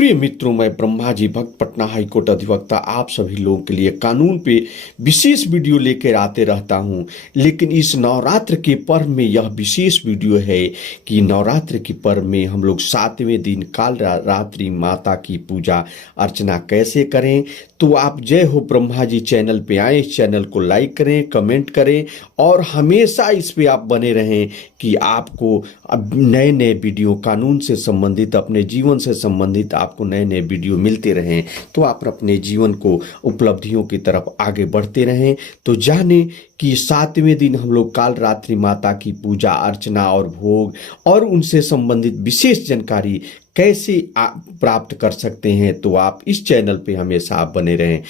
प्रिय मित्रों, मैं ब्रह्मा जी भक्त पटना हाईकोर्ट अधिवक्ता आप सभी लोगों के लिए कानून पे विशेष वीडियो लेकर आते रहता हूं। लेकिन इस नवरात्र के पर्व में यह विशेष वीडियो है कि नवरात्र के पर्व में हम लोग 7वें दिन काल रात्रि माता की पूजा अर्चना कैसे करें। तो आप जय हो ब्रह्मा जी चैनल पे आए, इस चैनल को लाइक करें, कमेंट करें और हमेशा इस पे आप बने रहें कि आपको अब नए नए वीडियो कानून से संबंधित, अपने जीवन से संबंधित आपको नए नए वीडियो मिलते रहें, तो आप अपने जीवन को उपलब्धियों की तरफ आगे बढ़ते रहें। तो जाने कि 7वें दिन हम लोग काल रात्रि माता की पूजा अर्चना और भोग और उनसे संबंधित विशेष जानकारी कैसे प्राप्त कर सकते हैं। तो आप इस चैनल पे हमेशा आप बने रहें।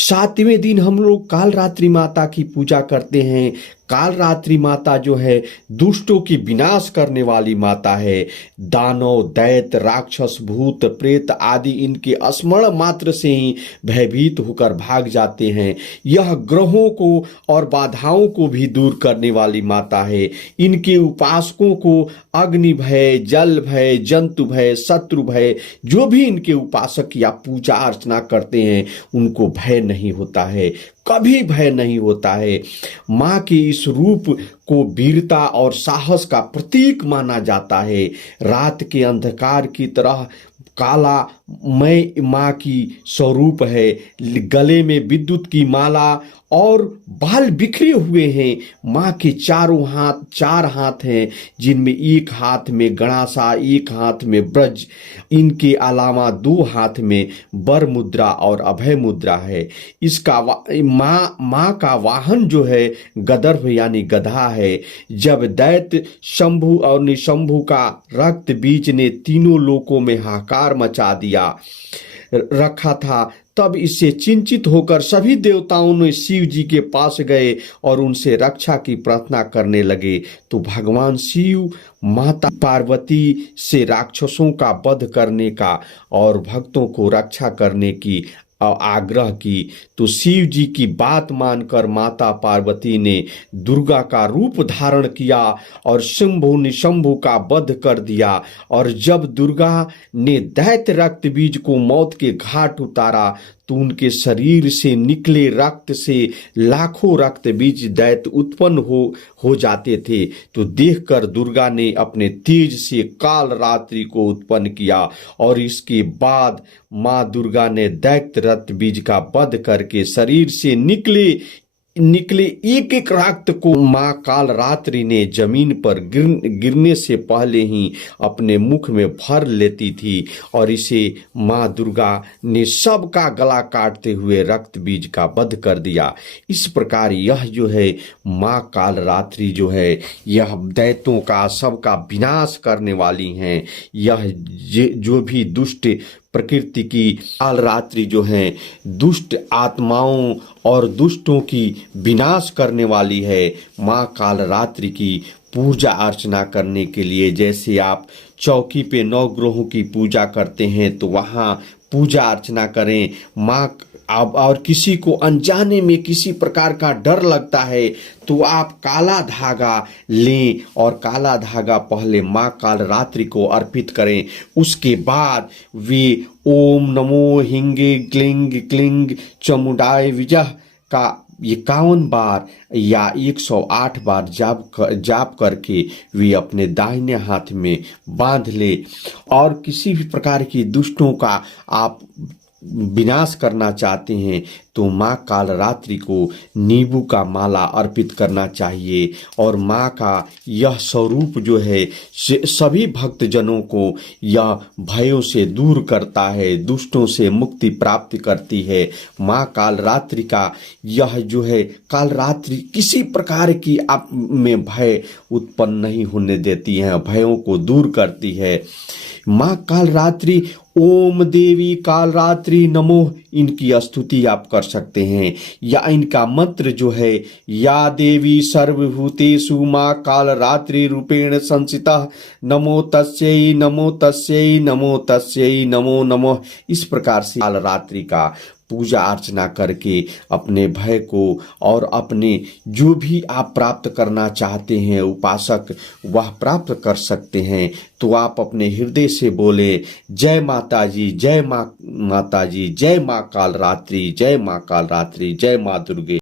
7वें दिन हम लोग काल रात्रि माता की पूजा करते हैं। काल रात्रि माता जो है दुष्टों की विनाश करने वाली माता है। दानव, दैत्य, राक्षस, भूत, प्रेत आदि इनके स्मरण मात्र से ही भयभीत होकर भाग जाते हैं। यह ग्रहों को और बाधाओं को भी दूर करने वाली माता है। इनके उपासकों को अग्नि भय, जल भय, जंतु भय, शत्रु भय, जो भी इनके उपासक या पूजा अर्चना करते हैं उनको भय नहीं होता है, कभी भय नहीं होता है। माँ के इस रूप को वीरता और साहस का प्रतीक माना जाता है। रात के अंधकार की तरह काला मैं माँ की स्वरूप है। गले में विद्युत की माला और बाल बिखरे हुए हैं। माँ के चार हाथ हैं, जिनमें एक हाथ में गणासा, एक हाथ में ब्रज, इनके अलावा 2 हाथ में वर मुद्रा और अभय मुद्रा है। इसका माँ का वाहन जो है गदर्भ यानी गधा है। जब दैत्य शंभु और निशंभु का रक्त बीज ने तीनों लोकों में हाहाकार मचा दिया रखा था, तब इससे चिंतित होकर सभी देवताओं ने शिव जी के पास गए और उनसे रक्षा की प्रार्थना करने लगे। तो भगवान शिव माता पार्वती से राक्षसों का वध करने का और भक्तों को रक्षा करने की आग्रह की। तो शिव जी की बात मानकर माता पार्वती ने दुर्गा का रूप धारण किया और शंभु निशंभु का वध कर दिया। और जब दुर्गा ने दैत्य रक्त बीज को मौत के घाट उतारा तो उनके शरीर से निकले रक्त से लाखों रक्त बीज दैत्य उत्पन्न हो जाते थे। तो देखकर दुर्गा ने अपने तेज से काल रात्रि को उत्पन्न किया और इसके बाद माँ दुर्गा ने दैत्य रक्त बीज का वध करके शरीर से निकले एक एक रक्त को माँ काल रात्रि ने जमीन पर गिरने से पहले ही अपने मुख में भर लेती थी और इसे माँ दुर्गा ने सबका गला काटते हुए रक्त बीज का वध कर दिया। इस प्रकार यह जो है माँ काल रात्रि जो है यह दैत्यों का सबका विनाश करने वाली हैं। यह जो भी दुष्ट प्रकृति की काल रात्रि जो है दुष्ट आत्माओं और दुष्टों की विनाश करने वाली है। माँ काल रात्रि की पूजा अर्चना करने के लिए जैसे आप चौकी पे 9 ग्रहों की पूजा करते हैं तो वहाँ पूजा अर्चना करें। माँ और किसी को अनजाने में किसी प्रकार का डर लगता है तो आप काला धागा लें और काला धागा पहले माँ काल रात्रि को अर्पित करें। उसके बाद वे ओम नमो हिंगे क्लिंग क्लिंग चमुंडाय विजह का 51 बार या 108 बार जाप करके वे अपने दाहिने हाथ में बांध ले। और किसी भी प्रकार की दुष्टों का आप विनाश करना चाहते हैं तो माँ काल रात्रि को नींबू का माला अर्पित करना चाहिए। और माँ का यह स्वरूप जो है सभी भक्तजनों को यह भयों से दूर करता है, दुष्टों से मुक्ति प्राप्त करती है। माँ काल रात्रि का यह जो है काल रात्रि किसी प्रकार की आप में भय उत्पन्न नहीं होने देती है, भयों को दूर करती है। माँ काल रात्रि ओम देवी काल रात्रि नमो, इनकी स्तुति आप कर सकते हैं। या इनका मंत्र जो है या देवी सर्वभूतेषु माँ काल रात्रि रूपेण संसिता नमो तस्यै नमो तस्यै नमो तस्यै नमो नमः। इस प्रकार से काल रात्रि का पूजा अर्चना करके अपने भय को और अपने जो भी आप प्राप्त करना चाहते हैं उपासक वह प्राप्त कर सकते हैं। तो आप अपने हृदय से बोले जय माता जी, जय माता जी, जय माँ काल रात्रि, जय माँ काल रात्रि, जय माँ दुर्गे।